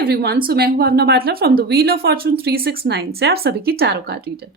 Everyone, so मैं हूं Bhavna Batla from the wheel of fortune 369 से आप सभी की टैरो कार्ड रीडर।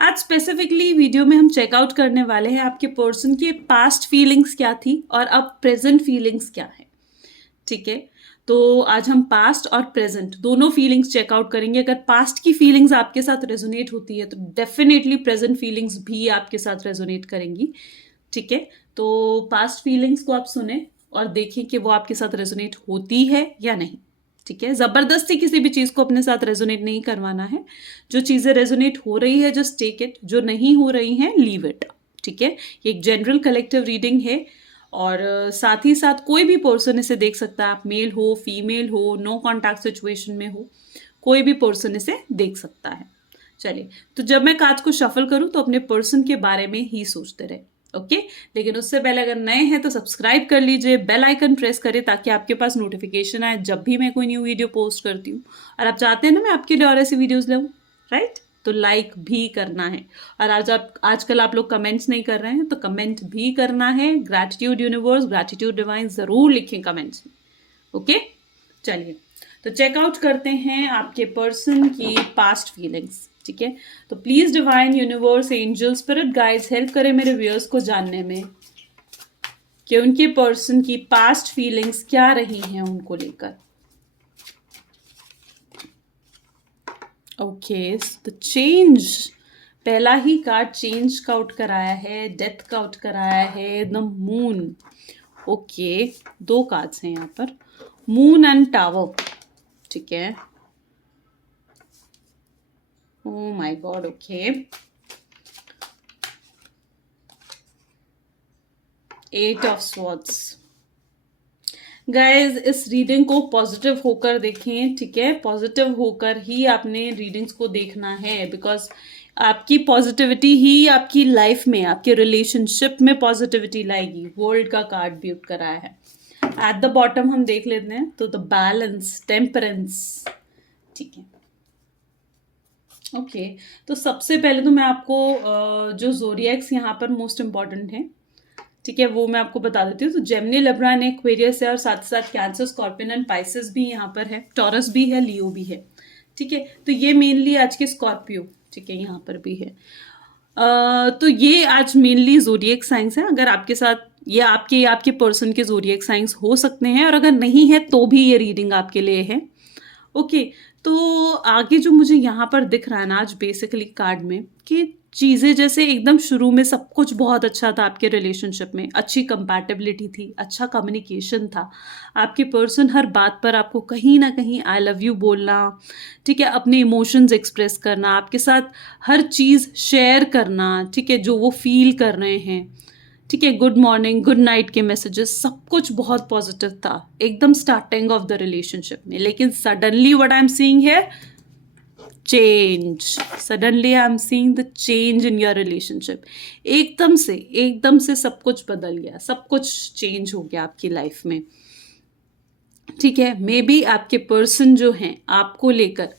आज स्पेसिफिकली वीडियो में हम चेकआउट करने वाले हैं आपके पर्सन की पास्ट फीलिंग्स क्या थी और अब प्रेजेंट फीलिंग्स क्या है। ठीक है, तो आज हम पास्ट और प्रेजेंट दोनों फीलिंग्स चेकआउट करेंगे। अगर पास्ट की फीलिंग्स आपके साथ रेजोनेट होती है तो डेफिनेटली प्रेजेंट फीलिंग्स भी आपके साथ रेजोनेट करेंगी। ठीक है, तो पास्ट फीलिंग्स को आप सुने और देखें कि वो आपके साथ रेजोनेट होती है या नहीं। ठीक है, जबरदस्ती किसी भी चीज को अपने साथ रेजोनेट नहीं करवाना है। जो चीजें रेजोनेट हो रही है जस्ट टेक इट, जो नहीं हो रही है लीव इट। ठीक है, ये एक जनरल कलेक्टिव रीडिंग है और साथ ही साथ कोई भी पर्सन इसे देख सकता है। आप मेल हो, फीमेल हो, नो कॉन्टैक्ट सिचुएशन में हो, कोई भी पर्सन इसे देख सकता है। चलिए, तो जब मैं कार्ड्स को शफल करूं तो अपने पर्सन के बारे में ही सोचते रहे। ओके, लेकिन उससे पहले अगर नए हैं तो सब्सक्राइब कर लीजिए, बेल आइकन प्रेस करें ताकि आपके पास नोटिफिकेशन आए जब भी मैं कोई न्यू वीडियो पोस्ट करती हूँ। और आप चाहते हैं ना मैं आपके लिए और ऐसी वीडियोस लाऊं, राइट? तो लाइक भी करना है। और आजकल आप लोग कमेंट्स नहीं कर रहे हैं तो कमेंट भी करना है। ग्रैटिट्यूड यूनिवर्स, ग्रैटिट्यूड डिवाइन जरूर लिखें कमेंट्स में। ओके, चलिए तो चेकआउट करते हैं आपके पर्सन की पास्ट फीलिंग्स। ठीक है, तो please divine universe, angel, spirit guides help करें मेरे व्यूअर्स को जानने में कि उनके पर्सन की पास्ट फीलिंग्स क्या रही हैं उनको लेकर। ओके, द चेंज, पहला ही कार्ड चेंज का आउट कराया है, डेथ का आउट कराया है, द मून। ओके, दो कार्ड्स हैं यहाँ पर, मून एंड टावर। ठीक है, oh my god, okay, 8 of swords। Guys, इस रीडिंग को पॉजिटिव होकर देखें। ठीक है, पॉजिटिव होकर ही आपने रीडिंग्स को देखना है, बिकॉज आपकी पॉजिटिविटी ही आपकी लाइफ में, आपके रिलेशनशिप में पॉजिटिविटी लाएगी। वर्ल्ड का कार्ड भी कराया है। एट द बॉटम हम देख लेते हैं तो द बैलेंस, टेम्परेंस। ठीक है, ओके, तो सबसे पहले तो मैं आपको जो ज़ोडिएक्स यहाँ पर मोस्ट इम्पॉर्टेंट है, ठीक है, वो मैं आपको बता देती हूँ। तो जेमिनी, लिब्रा एंड एक्वेरियस है और साथ साथ कैंसर, स्कॉर्पियन एंड पाइसेस भी यहाँ पर है, टॉरस भी है, लियो भी है। ठीक है, तो ये मेनली आज के स्कॉर्पियो, ठीक है, यहाँ पर भी है। तो ये आज मेनली ज़ोडिएक साइंस है। अगर आपके साथ ये आपके पर्सन के ज़ोडिएक साइंस हो सकते हैं, और अगर नहीं है तो भी ये रीडिंग आपके लिए है। ओके, तो आगे जो मुझे यहाँ पर दिख रहा है ना आज बेसिकली कार्ड में, कि चीज़ें जैसे एकदम शुरू में सब कुछ बहुत अच्छा था आपके रिलेशनशिप में, अच्छी कंपैटिबिलिटी थी, अच्छा कम्युनिकेशन था, आपके पर्सन हर बात पर आपको कहीं ना कहीं आई लव यू बोलना, ठीक है, अपने इमोशंस एक्सप्रेस करना, आपके साथ हर चीज़ शेयर करना, ठीक है, जो वो फील कर रहे हैं, ठीक है, गुड मॉर्निंग, गुड नाइट के मैसेजेस, सब कुछ बहुत पॉजिटिव था एकदम स्टार्टिंग ऑफ द रिलेशनशिप में। लेकिन suddenly what I am seeing है change. Suddenly I am seeing the change in your relationship. एकदम से सब कुछ बदल गया, सब कुछ चेंज हो गया आपकी लाइफ में। ठीक है, मे बी आपके पर्सन जो हैं आपको लेकर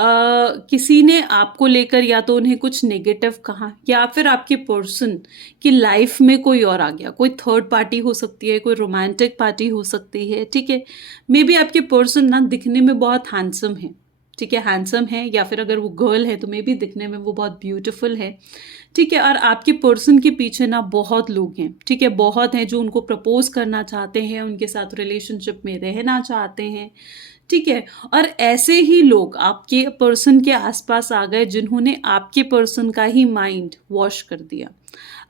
किसी ने आपको लेकर या तो उन्हें कुछ नेगेटिव कहा, या फिर आपके पर्सन की लाइफ में कोई और आ गया, कोई थर्ड पार्टी हो सकती है, कोई रोमांटिक पार्टी हो सकती है। ठीक है, मे बी आपके पर्सन ना दिखने में बहुत हैंडसम है, ठीक है, हैंडसम है, या फिर अगर वो गर्ल है तो मे बी दिखने में वो बहुत ब्यूटीफुल है। ठीक है, और आपके पर्सन के पीछे ना बहुत लोग हैं, ठीक है, बहुत हैं जो उनको प्रपोज करना चाहते हैं, उनके साथ रिलेशनशिप में रहना चाहते हैं। ठीक है, और ऐसे ही लोग आपके पर्सन के आसपास आ गए जिन्होंने आपके पर्सन का ही माइंड वॉश कर दिया।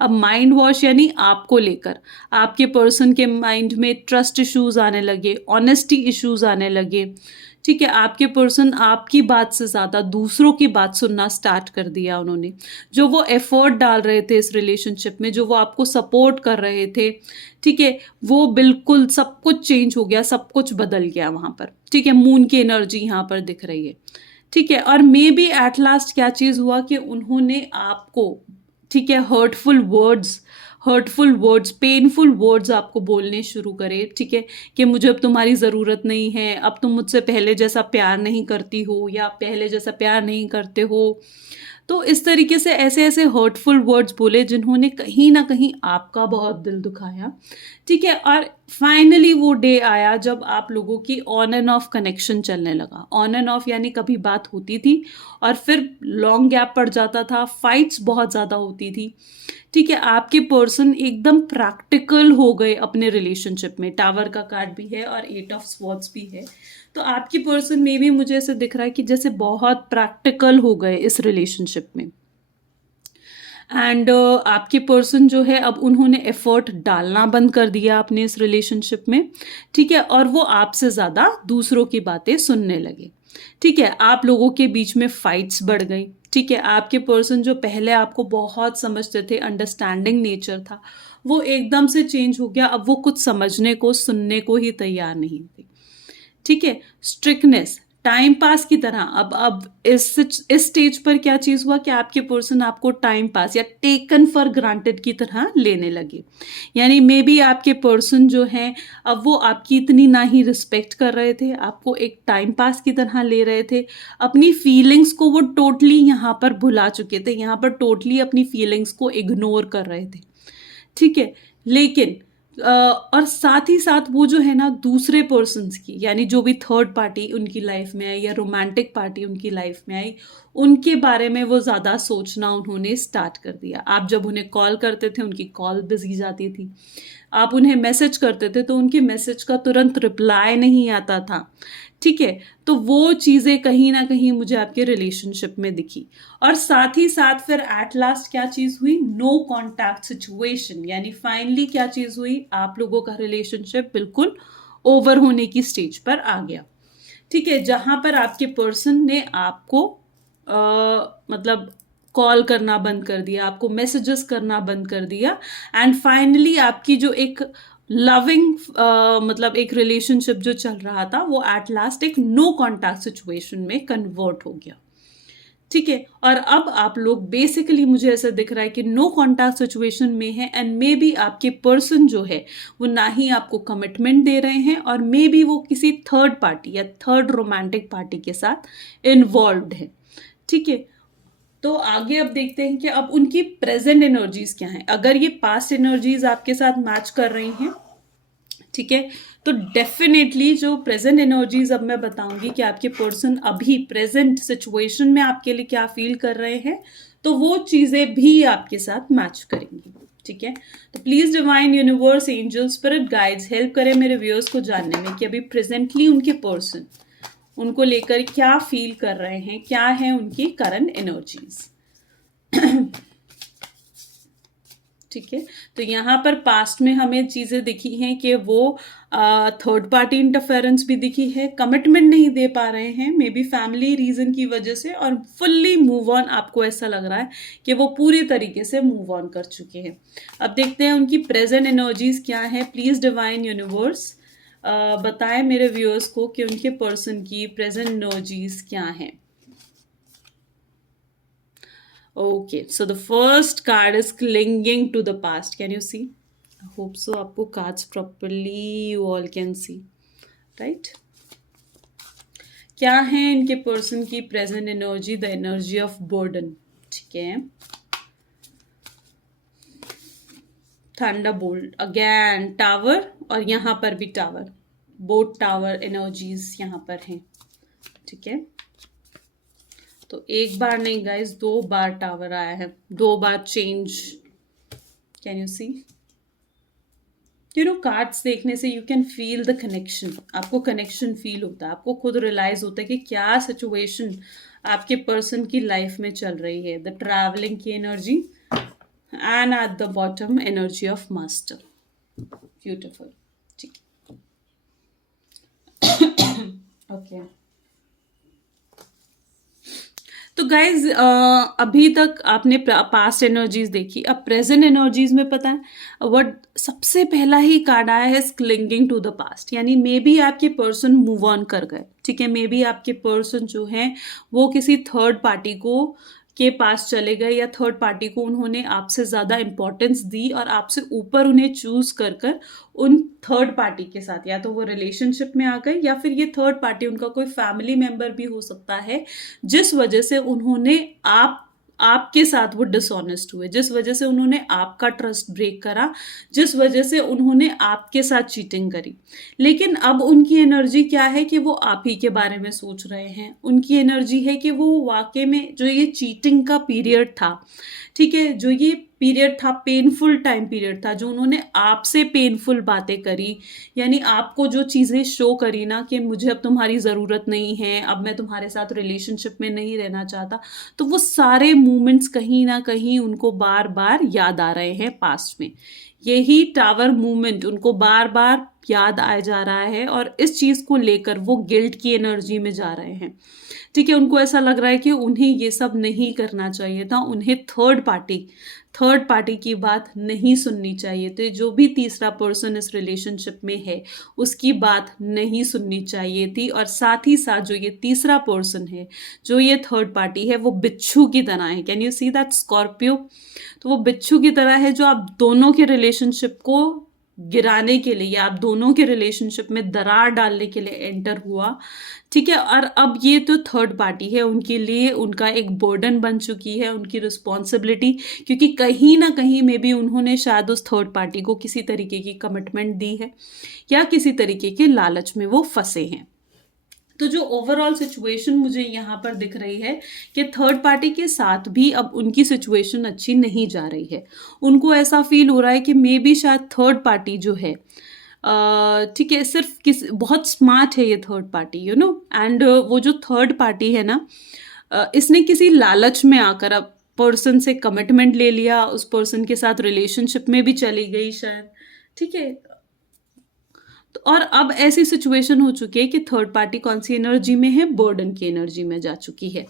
अब माइंड वॉश यानी आपको लेकर आपके पर्सन के माइंड में ट्रस्ट इश्यूज आने लगे, ऑनेस्टी इश्यूज आने लगे। ठीक है, आपके पर्सन आपकी बात से ज़्यादा दूसरों की बात सुनना स्टार्ट कर दिया उन्होंने। जो वो एफर्ट डाल रहे थे इस रिलेशनशिप में, जो वो आपको सपोर्ट कर रहे थे, ठीक है, वो बिल्कुल सब कुछ चेंज हो गया, सब कुछ बदल गया वहाँ पर। ठीक है, मून की एनर्जी यहाँ पर दिख रही है। ठीक है, और मे बी एट लास्ट क्या चीज़ हुआ कि उन्होंने आपको, ठीक है, hurtful words hurtful words, painful words आपको बोलने शुरू करे, ठीक है, कि मुझे अब तुम्हारी ज़रूरत नहीं है, अब तुम मुझसे पहले जैसा प्यार नहीं करती हो या पहले जैसा प्यार नहीं करते हो। तो इस तरीके से ऐसे ऐसे हर्टफुल वर्ड्स बोले जिन्होंने कहीं ना कहीं आपका बहुत दिल दुखाया, ठीक है। और फाइनली वो डे आया जब आप लोगों की ऑन एंड ऑफ कनेक्शन चलने लगा। ऑन एंड ऑफ यानी कभी बात होती थी और फिर लॉन्ग गैप पड़ जाता था, फाइट्स बहुत ज़्यादा होती थी, ठीक है। आपके पर्सन एकदम प्रैक्टिकल हो गए अपने रिलेशनशिप में। टावर का कार्ड भी है और 8 ऑफ स्वॉर्ड्स भी है। तो आपकी पर्सन में भी मुझे ऐसे दिख रहा है कि जैसे बहुत प्रैक्टिकल हो गए इस रिलेशनशिप में। एंड आपके पर्सन जो है अब उन्होंने एफर्ट डालना बंद कर दिया अपने इस रिलेशनशिप में, ठीक है। और वो आपसे ज़्यादा दूसरों की बातें सुनने लगे, ठीक है। आप लोगों के बीच में फाइट्स बढ़ गई, ठीक है। आपके पर्सन जो पहले आपको बहुत समझते थे, अंडरस्टैंडिंग नेचर था, वो एकदम से चेंज हो गया। अब वो कुछ समझने को, सुनने को ही तैयार नहीं थे, ठीक है। स्ट्रिक्टनेस, टाइम पास की तरह। अब इस स्टेज पर क्या चीज हुआ कि आपके पर्सन आपको टाइम पास या टेकन फॉर ग्रांटेड की तरह लेने लगे। यानी मे बी आपके पर्सन जो हैं अब वो आपकी इतनी ना ही रिस्पेक्ट कर रहे थे, आपको एक टाइम पास की तरह ले रहे थे। अपनी फीलिंग्स को वो टोटली यहाँ पर भुला चुके थे, यहाँ पर टोटली अपनी फीलिंग्स को इग्नोर कर रहे थे, ठीक है। लेकिन और साथ ही साथ वो जो है ना दूसरे पर्सन्स की, यानी जो भी थर्ड पार्टी उनकी लाइफ में आई या रोमांटिक पार्टी उनकी लाइफ में आई, उनके बारे में वो ज़्यादा सोचना उन्होंने स्टार्ट कर दिया। आप जब उन्हें कॉल करते थे उनकी कॉल बिजी जाती थी, आप उन्हें मैसेज करते थे तो उनके मैसेज का तुरंत रिप्लाई नहीं आता था, ठीक है। तो वो चीज़ें कहीं ना कहीं मुझे आपके रिलेशनशिप में दिखी। और साथ ही साथ फिर एट लास्ट क्या चीज़ हुई, नो कॉन्टैक्ट सिचुएशन। यानी फाइनली क्या चीज़ हुई, आप लोगों का रिलेशनशिप बिल्कुल ओवर होने की स्टेज पर आ गया, ठीक है। जहां पर आपके पर्सन ने आपको मतलब कॉल करना बंद कर दिया, आपको मैसेजेस करना बंद कर दिया। एंड फाइनली आपकी जो एक लविंग मतलब एक रिलेशनशिप जो चल रहा था वो एट लास्ट एक नो कॉन्टैक्ट सिचुएशन में कन्वर्ट हो गया, ठीक है। और अब आप लोग बेसिकली मुझे ऐसा दिख रहा है कि नो कॉन्टैक्ट सिचुएशन में है। एंड मे बी आपके पर्सन जो है वो ना ही आपको कमिटमेंट दे रहे हैं और मे बी वो किसी थर्ड पार्टी या थर्ड रोमांटिक पार्टी के साथ इन्वॉल्व है, ठीक है। तो आगे अब देखते हैं कि अब उनकी प्रेजेंट एनर्जीज क्या हैं। अगर ये पास्ट एनर्जीज आपके साथ मैच कर रही हैं, ठीक है, तो डेफिनेटली जो प्रेजेंट एनर्जीज अब मैं बताऊंगी कि आपके पर्सन अभी प्रेजेंट सिचुएशन में आपके लिए क्या फील कर रहे हैं, तो वो चीजें भी आपके साथ मैच करेंगी, ठीक है। तो please divine universe, angel, spirit guides help करें मेरे व्यूअर्स को जानने में कि अभी प्रेजेंटली उनके पर्सन उनको लेकर क्या फील कर रहे हैं, क्या है उनकी करंट एनर्जीज, ठीक है। तो यहाँ पर पास्ट में हमें चीजें दिखी हैं कि वो थर्ड पार्टी इंटरफेरेंस भी दिखी है, कमिटमेंट नहीं दे पा रहे हैं मे बी फैमिली रीजन की वजह से, और फुल्ली मूव ऑन आपको ऐसा लग रहा है कि वो पूरी तरीके से मूव ऑन कर चुके हैं। अब देखते हैं उनकी प्रेजेंट एनर्जीज क्या है। प्लीज डिवाइन यूनिवर्स बताएं मेरे व्यूअर्स को कि उनके पर्सन की प्रेजेंट एनर्जीज क्या हैं। Okay, so the first card is clinging to the past. Can you see? I hope so. आपको cards properly you all can see, right? क्या है इनके पर्सन की present energy? The energy of burden, ठीक है। Thunderbolt, again tower, और यहाँ पर भी टावर, बोथ टावर एनर्जीज यहाँ पर हैं, ठीक है। तो एक बार नहीं गाइस, 2 बार टावर आया है, 2 बार change. Can you see? You know cards देखने से you can feel the connection, आपको कनेक्शन फील होता है, आपको खुद रियलाइज होता है कि क्या सिचुएशन आपके पर्सन की लाइफ में चल रही है। द ट्रैवलिंग की energy and at the bottom energy of master, beautiful, ठीक है। ओके तो गाइज अभी तक आपने पास्ट एनर्जीज देखी, अब प्रेजेंट एनर्जीज में पता है व्हाट सबसे पहला ही कार्ड आया है, क्लिंगिंग टू द पास्ट। यानी मे बी आपके पर्सन मूव ऑन कर गए, ठीक है। मे बी आपके पर्सन जो है वो किसी थर्ड पार्टी को के पास चले गए या थर्ड पार्टी को उन्होंने आपसे ज़्यादा इम्पोर्टेंस दी और आपसे ऊपर उन्हें चूज कर कर उन थर्ड पार्टी के साथ या तो वो रिलेशनशिप में आ गए या फिर ये थर्ड पार्टी उनका कोई फैमिली मेंबर भी हो सकता है, जिस वजह से उन्होंने आपके साथ वो डिसऑनेस्ट हुए, जिस वजह से उन्होंने आपका ट्रस्ट ब्रेक करा, जिस वजह से उन्होंने आपके साथ चीटिंग करी। लेकिन अब उनकी एनर्जी क्या है कि वो आप ही के बारे में सोच रहे हैं। उनकी एनर्जी है कि वो वाकई में जो ये चीटिंग का पीरियड था, ठीक है, जो ये पीरियड था, पेनफुल टाइम पीरियड था, जो उन्होंने आपसे पेनफुल बातें करी, यानी आपको जो चीज़ें शो करी ना कि मुझे अब तुम्हारी ज़रूरत नहीं है, अब मैं तुम्हारे साथ रिलेशनशिप में नहीं रहना चाहता, तो वो सारे मोमेंट्स कहीं ना कहीं उनको बार बार याद आ रहे हैं पास्ट में। यही टावर मूवमेंट उनको बार बार याद आ जा रहा है और इस चीज़ को लेकर वो गिल्ट की एनर्जी में जा रहे हैं, ठीक है। उनको ऐसा लग रहा है कि उन्हें ये सब नहीं करना चाहिए था, उन्हें थर्ड पार्टी की बात नहीं सुननी चाहिए थी, जो भी तीसरा पर्सन इस रिलेशनशिप में है उसकी बात नहीं सुननी चाहिए थी। और साथ ही साथ जो ये तीसरा पर्सन है, जो ये थर्ड पार्टी है, वो बिच्छू की तरह है। Can you see that Scorpio? तो वो बिच्छू की तरह है जो आप दोनों के रिलेशनशिप को गिराने के लिए या आप दोनों के रिलेशनशिप में दरार डालने के लिए एंटर हुआ, ठीक है। और अब ये तो थर्ड पार्टी है, उनके लिए उनका एक बर्डन बन चुकी है, उनकी रिस्पॉन्सिबिलिटी, क्योंकि कहीं ना कहीं में भी उन्होंने शायद उस थर्ड पार्टी को किसी तरीके की कमिटमेंट दी है या किसी तरीके के लालच में वो फंसे हैं। तो जो ओवरऑल सिचुएशन मुझे यहाँ पर दिख रही है कि थर्ड पार्टी के साथ भी अब उनकी सिचुएशन अच्छी नहीं जा रही है। उनको ऐसा फील हो रहा है कि मे बी शायद थर्ड पार्टी जो है, ठीक है, सिर्फ बहुत स्मार्ट है ये third party, you know, and वो जो थर्ड पार्टी है ना, इसने किसी लालच में आकर अब पर्सन से कमिटमेंट ले लिया, उस पर्सन के साथ रिलेशनशिप में भी चली गई शायद, ठीक है। और अब ऐसी सिचुएशन हो चुकी है कि थर्ड पार्टी कौन सी एनर्जी में है, बर्डन की एनर्जी में जा चुकी है।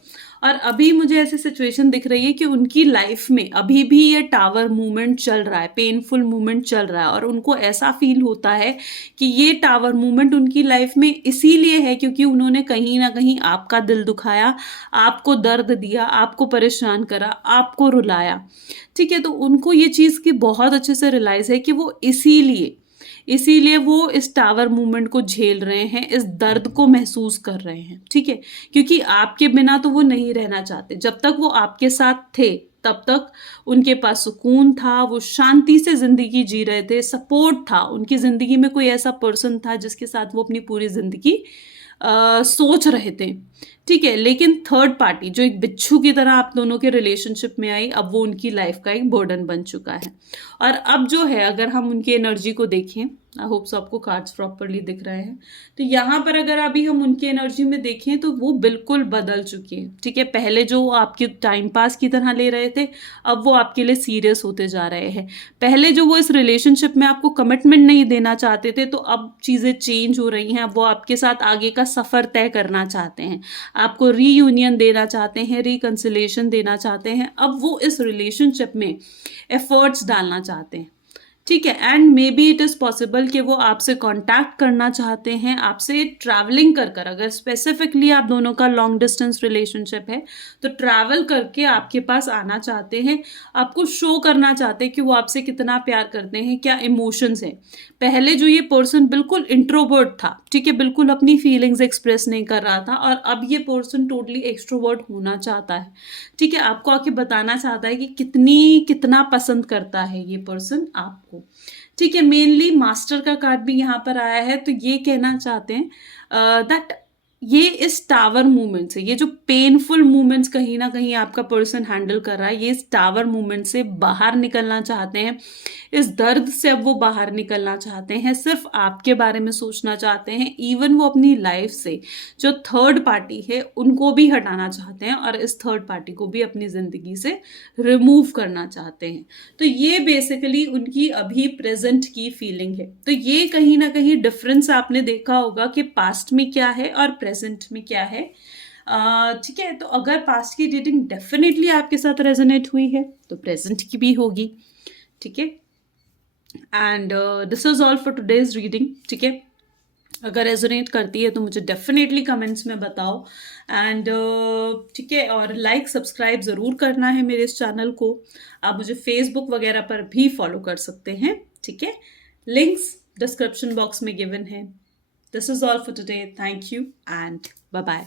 और अभी मुझे ऐसी सिचुएशन दिख रही है कि उनकी लाइफ में अभी भी ये टावर मूवमेंट चल रहा है, पेनफुल मूवमेंट चल रहा है, और उनको ऐसा फील होता है कि ये टावर मूवमेंट उनकी लाइफ में इसीलिए है क्योंकि उन्होंने कहीं ना कहीं आपका दिल दुखाया, आपको दर्द दिया, आपको परेशान करा, आपको रुलाया, ठीक है। तो उनको ये चीज़ की बहुत अच्छे से रियलाइज है कि वो इसीलिए वो इस टावर मूवमेंट को झेल रहे हैं, इस दर्द को महसूस कर रहे हैं, ठीक है। क्योंकि आपके बिना तो वो नहीं रहना चाहते। जब तक वो आपके साथ थे तब तक उनके पास सुकून था, वो शांति से जिंदगी जी रहे थे, सपोर्ट था, उनकी जिंदगी में कोई ऐसा पर्सन था जिसके साथ वो अपनी पूरी जिंदगी सोच रहे थे, ठीक है। लेकिन थर्ड पार्टी जो एक बिच्छू की तरह आप दोनों के रिलेशनशिप में आई, अब वो उनकी लाइफ का एक बर्डन बन चुका है। और अब जो है, अगर हम उनकी एनर्जी को देखें, आई होप सो आपको कार्ड्स प्रॉपरली दिख रहे हैं, तो यहाँ पर अगर अभी हम उनकी एनर्जी में देखें तो वो बिल्कुल बदल चुकी है, ठीक है। पहले जो आपके टाइम पास की तरह ले रहे थे, अब वो आपके लिए सीरियस होते जा रहे हैं। पहले जो वो इस रिलेशनशिप में आपको कमिटमेंट नहीं देना चाहते थे, तो अब चीज़ें चेंज हो रही हैं। अब वो आपके साथ आगे का सफ़र तय करना चाहते हैं, आपको रीयूनियन देना चाहते हैं, रिकंसिलेशन देना चाहते हैं। अब वो इस रिलेशनशिप में एफर्ट्स डालना चाहते हैं, ठीक है। And may be it is possible कि वो आपसे कांटेक्ट करना चाहते हैं, आपसे ट्रैवलिंग कर कर, अगर स्पेसिफिकली आप दोनों का लॉन्ग डिस्टेंस रिलेशनशिप है तो ट्रैवल करके आपके पास आना चाहते हैं, आपको शो करना चाहते हैं कि वो आपसे कितना प्यार करते हैं, क्या इमोशंस हैं। पहले जो ये पर्सन बिल्कुल इंट्रोवर्ट था, ठीक है, बिल्कुल अपनी फीलिंग्स एक्सप्रेस नहीं कर रहा था, और अब ये पर्सन टोटली एक्सट्रोवर्ट होना चाहता है, ठीक है। आपको आके बताना चाहता है कि कितना पसंद करता है ये पर्सन आपको, ठीक है। मेनली मास्टर का कार्ड भी यहाँ पर आया है, तो ये कहना चाहते हैं दैट ये इस टावर मूवमेंट से, ये जो पेनफुल मूवमेंट्स कहीं ना कहीं आपका पर्सन हैंडल कर रहा है, ये इस टावर मूवमेंट से बाहर निकलना चाहते हैं, इस दर्द से अब वो बाहर निकलना चाहते हैं, सिर्फ आपके बारे में सोचना चाहते हैं। इवन वो अपनी लाइफ से जो थर्ड पार्टी है उनको भी हटाना चाहते हैं और इस थर्ड पार्टी को भी अपनी जिंदगी से रिमूव करना चाहते हैं। तो ये बेसिकली उनकी अभी प्रेजेंट की फीलिंग है। तो ये कहीं ना कहीं डिफरेंस आपने देखा होगा कि पास्ट में क्या है और प्रेजेंट में क्या है, ठीक है। तो अगर पास्ट की डेटिंग डेफिनेटली आपके साथ रेजोनेट हुई है तो प्रेजेंट की भी होगी, ठीक है। And this is all for today's reading, ठीक है। अगर रेजोनेट करती है तो मुझे डेफिनेटली कमेंट्स में बताओ। एंड ठीक है, और लाइक सब्सक्राइब ज़रूर करना है मेरे इस चैनल को। आप मुझे फेसबुक वगैरह पर भी फॉलो कर सकते हैं, ठीक है। लिंक्स डिस्क्रिप्शन बॉक्स में गिवन है। This is all for today. Thank you and bye bye.